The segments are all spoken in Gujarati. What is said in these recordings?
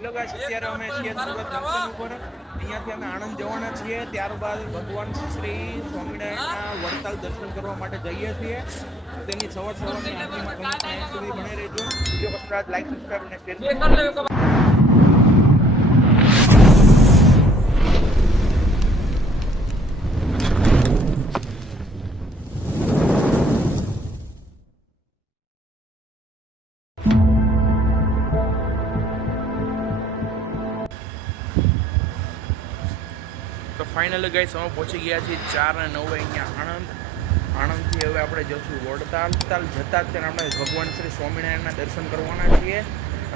હેલો ગાઈસ, અત્યારે અમે છીએ સુરત જંકશન ઉપર. અહીંયાથી અમે આણંદ જવાના છીએ. ત્યારબાદ ભગવાન શ્રી સ્વામિનારાયણના વડતાલ દર્શન કરવા માટે જઈએ છીએ. તેની સવારની આરતીમાં તમે પણ એન્ડ સુધી બને રહેજો. વિડીયો પસંદ આવે લાઈક, સબસ્ક્રાઇબ અને શેર કરજો. તો ફાઇનલી ગાઈસ અમે પહોંચી ગયા છીએ 4 અને 9 અહીંયા આણંદથી હવે આપણે જશું વડતાલ. જતા જ આપણે ભગવાન શ્રી સ્વામિનારાયણના દર્શન કરવાના છીએ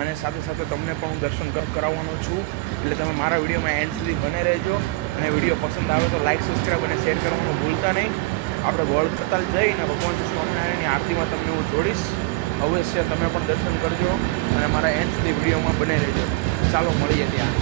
અને સાથે સાથે તમને પણ હું દર્શન કરાવવાનો છું. એટલે તમે મારા વિડીયોમાં એન્ડ સુધી બને રહેજો અને વિડીયો પસંદ આવે તો લાઈક, સબસ્ક્રાઈબ અને શેર કરવાનું ભૂલતા નહીં. આપણે વડતાલ જઈને ભગવાન શ્રી સ્વામિનારાયણની આરતીમાં તમને હું જોડીશ. અવશ્ય તમે પણ દર્શન કરજો અને મારા એન્ડ સુધી વિડીયોમાં બને રહેજો. ચાલો મળીએ ત્યાં.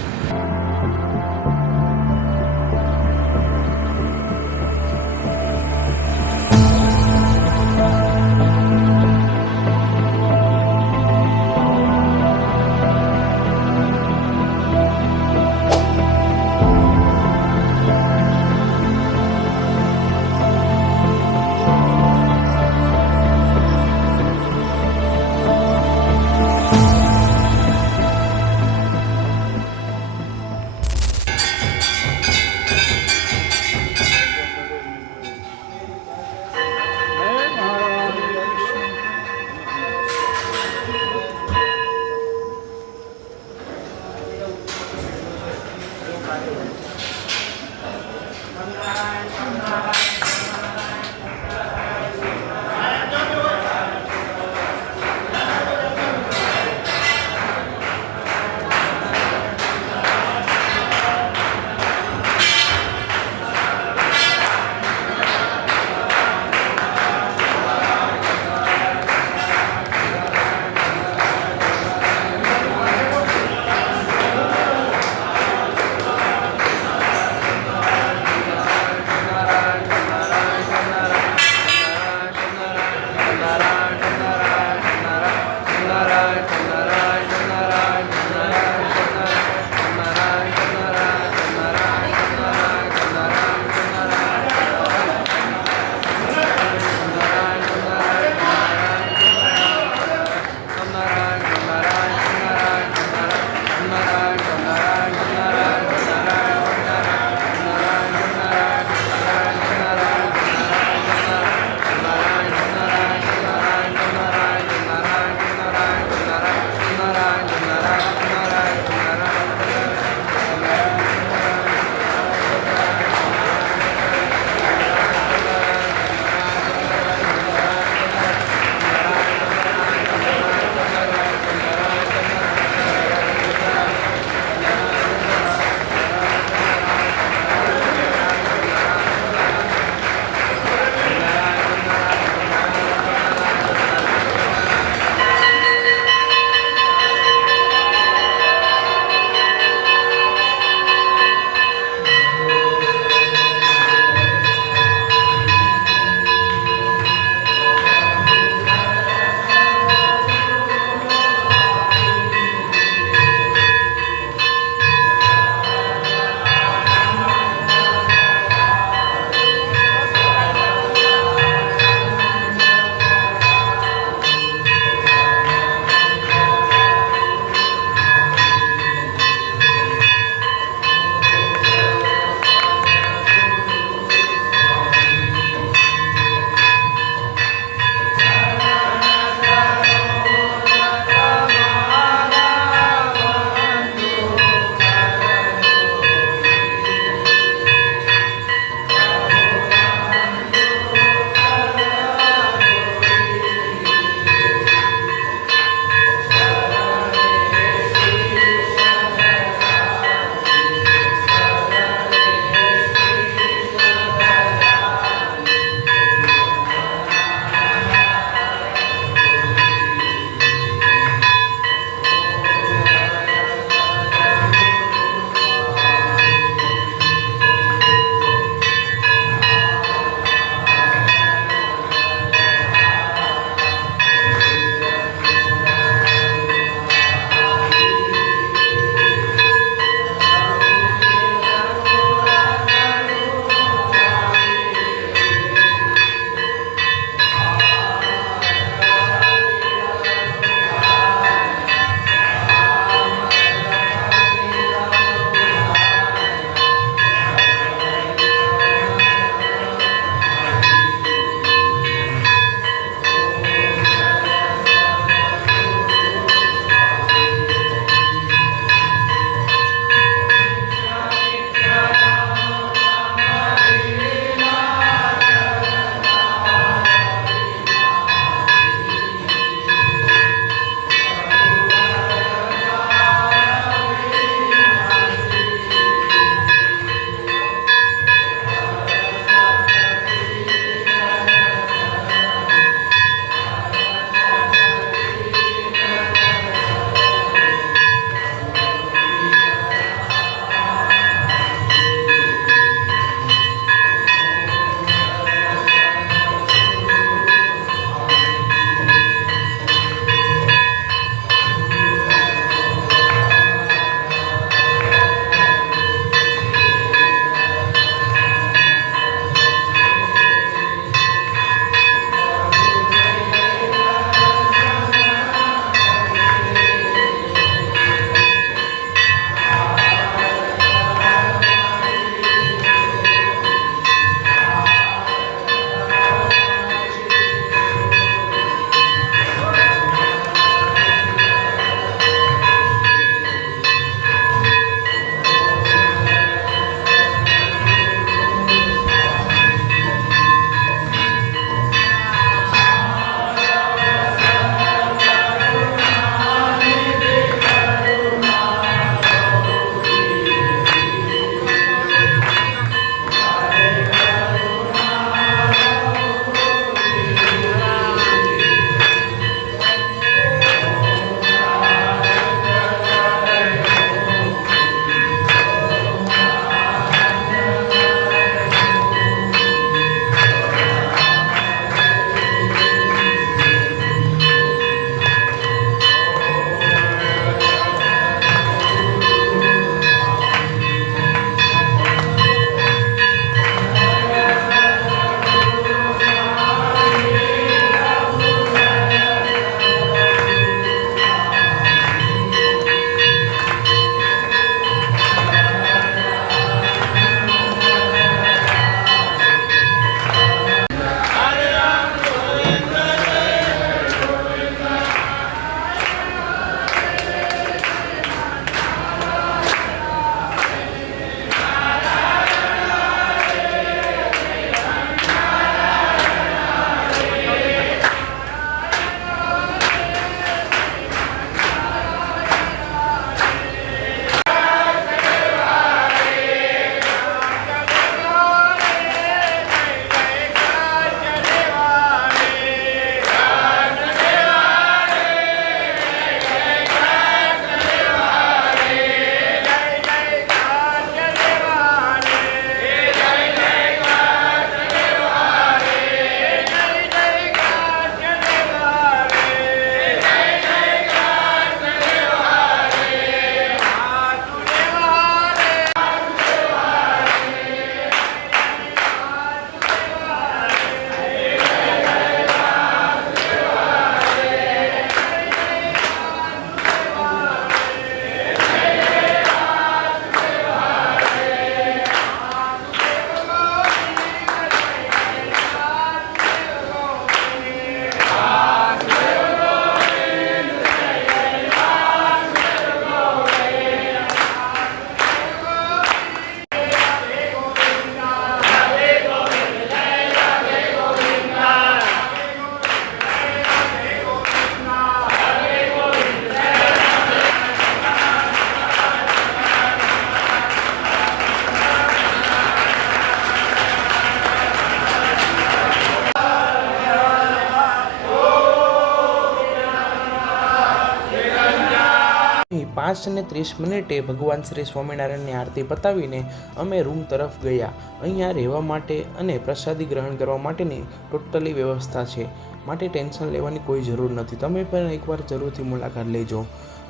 5:30 ભગવાન શ્રી સ્વામિનારાયણની આરતી પતાવીને અમે રૂમ તરફ ગયા. અહીંયા રહેવા માટે અને પ્રસાદી ગ્રહણ કરવા માટેની ટોટલી વ્યવસ્થા છે, માટે ટેન્શન લેવાની કોઈ જરૂર નથી. તમે પણ એકવાર જરૂરથી મુલાકાત લેજો.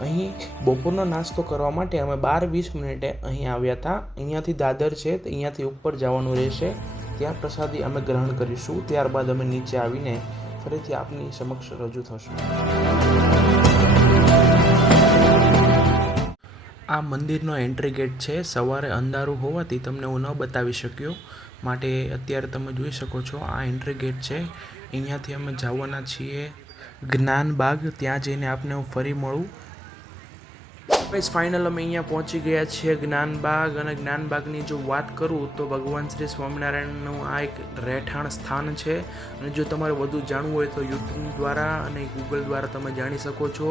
અહીં બપોરનો નાસ્તો કરવા માટે અમે 12-20 અહીં આવ્યા હતા. અહીંયાથી દાદર છે, અહીંયાથી ઉપર જવાનું રહેશે. ત્યાં પ્રસાદી અમે ગ્રહણ કરીશું. ત્યારબાદ અમે નીચે આવીને ફરીથી આપની સમક્ષ રજૂ થશું. આ મંદિરનો એન્ટ્રી ગેટ છે. સવારે અંધારું હોવાથી તમને હું ન બતાવી શક્યો, માટે અત્યારે તમે જોઈ શકો છો આ એન્ટ્રી ગેટ છે. અહીંયાથી અમે જવાના છીએ જ્ઞાનબાગ. ત્યાં જઈને આપને હું ફરી મળું. ફાઇનલ અમે અહીંયા પહોંચી ગયા છીએ જ્ઞાનબાગ. અને જ્ઞાનબાગની જો વાત કરું તો ભગવાન શ્રી સ્વામિનારાયણનું આ એક રહેઠાણ સ્થાન છે. અને જો તમારે વધુ જાણવું હોય તો યુટ્યુબ દ્વારા અને ગૂગલ દ્વારા તમે જાણી શકો છો.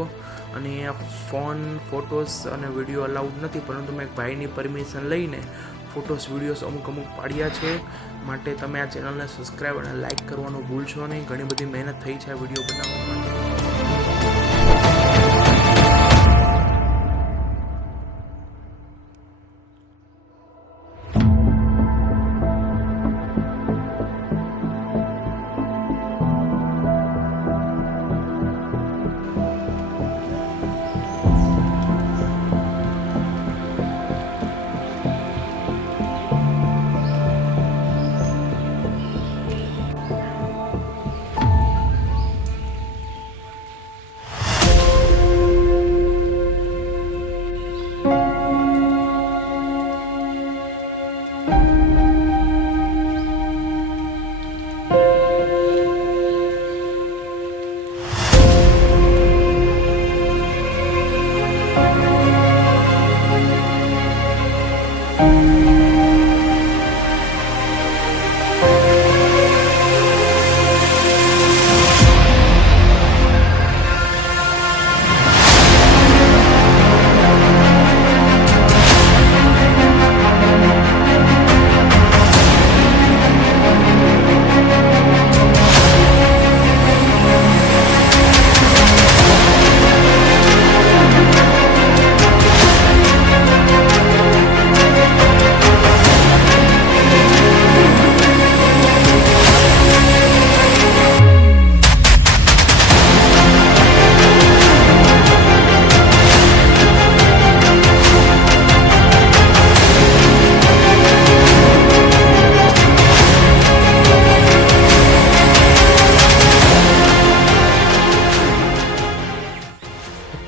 અને અહીંયા ફોન, ફોટોસ અને વિડીયો અલાઉડ નથી, પરંતુ મેં એક ભાઈની પરમિશન લઈને ફોટોસ, વિડીયોઝ અમુક પાડ્યા છે. માટે તમે આ ચેનલને સબસ્ક્રાઈબ અને લાઇક કરવાનું ભૂલશો નહીં. ઘણી બધી મહેનત થઈ છે આ વિડીયો બનાવવા માટે.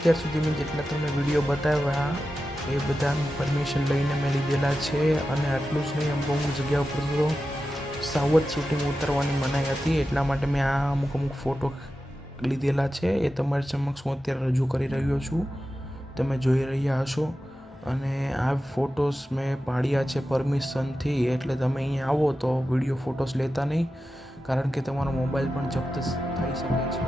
અત્યાર સુધી મેં જેટલા તમને વિડીયો બતાવ્યા એ બધાની પરમિશન લઈને મેં લીધેલા છે. અને આટલું જ નહીં, અમુક જગ્યા ઉપર તો સાવધ શૂટિંગ ઉતારવાની મનાઈ હતી, એટલા માટે મેં આ અમુક ફોટો લીધેલા છે. એ તમારી સમક્ષ હું અત્યારે રજૂ કરી રહ્યો છું, તમે જોઈ રહ્યા હશો. અને આ ફોટોસ મેં પાડ્યા છે પરમિશનથી, એટલે તમે અહીંયા આવો તો વિડીયો ફોટોસ લેતા નહીં, કારણ કે તમારો મોબાઈલ પણ જપ્ત થઈ શકે છે.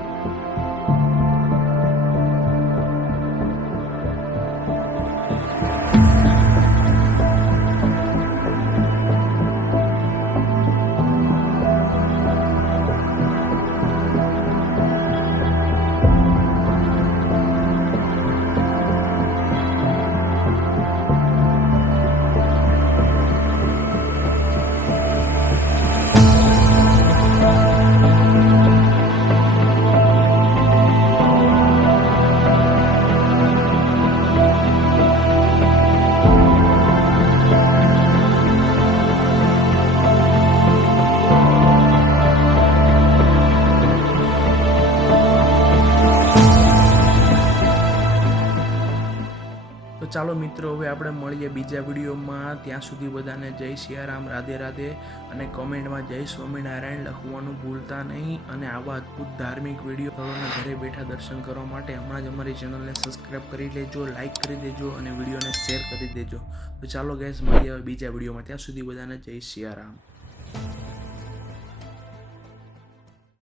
તો ચાલો મિત્રો, હવે આપણે મળીએ બીજા વિડીયોમાં. ત્યાં સુધી બધાને જય સિયારામ, રાધે રાધે. અને કોમેન્ટમાં જય સ્વામિનારાયણ લખવાનું ભૂલતા નહીં. અને આવા અદ્ભુત ધાર્મિક વિડીયોના ઘરે બેઠા દર્શન કરવા માટે હમણાં જ અમારી ચેનલને સબસ્ક્રાઈબ કરી લેજો, લાઇક કરી દેજો અને વિડીયોને શેર કરી દેજો. તો ચાલો ગાઈઝ, મળીએ હવે બીજા વિડીયોમાં. ત્યાં સુધી બધાને જય સિયારામ.